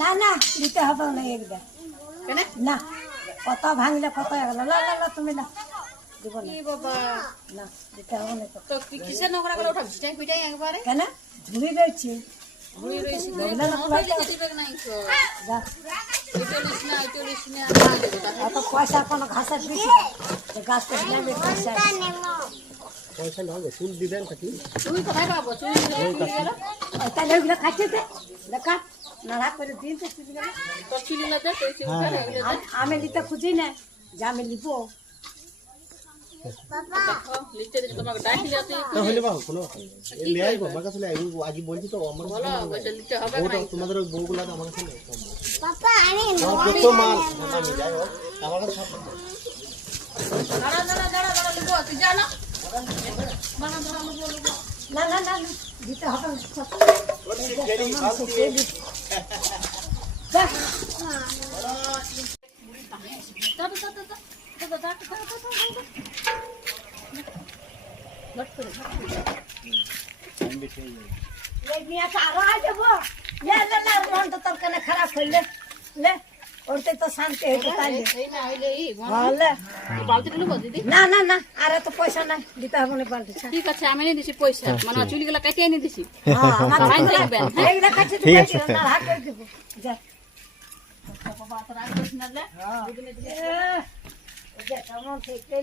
না না দিতে হবে না একদম না কত ভাঙলে কত গেল লা লা লা তুমি না দিব না বাবা না দিতে হবে না তো কিসের নোংরা করে ওঠা ভিটাই পিটাই একবারে কেন ঝুড়ি রয়েছে না না যা এত পয়সা কোনো ঘাসের দিছি গাছ তো নেবে পয়সা পয়সা লাগে চুল দিবেন নাকি তুই কোথায় পাবো চুল তাহলে ওইগুলো খাচ্ছে দেখা নাড়া করে দিন তো আমি নিতে খুঁজি না যে আমি নিব তোমাদের বউগুলা আমার কাছে না না না দিতে হবে আরো আয় যাবো তোর কেন খারাপ হইলে ওরতে তো শান্তি হইতে না না না আর তো পয়সা নাই দিতে হবে না বালতি ঠিক আছে আমি নিয়ে দিছি পয়সা মানে চুলগুলা কাটিয়ে এনে দিছি এইগুলা কাটছে তুই না হাত করে দিব যা বাবা তো রাগ করিস না লে কেমন থেকে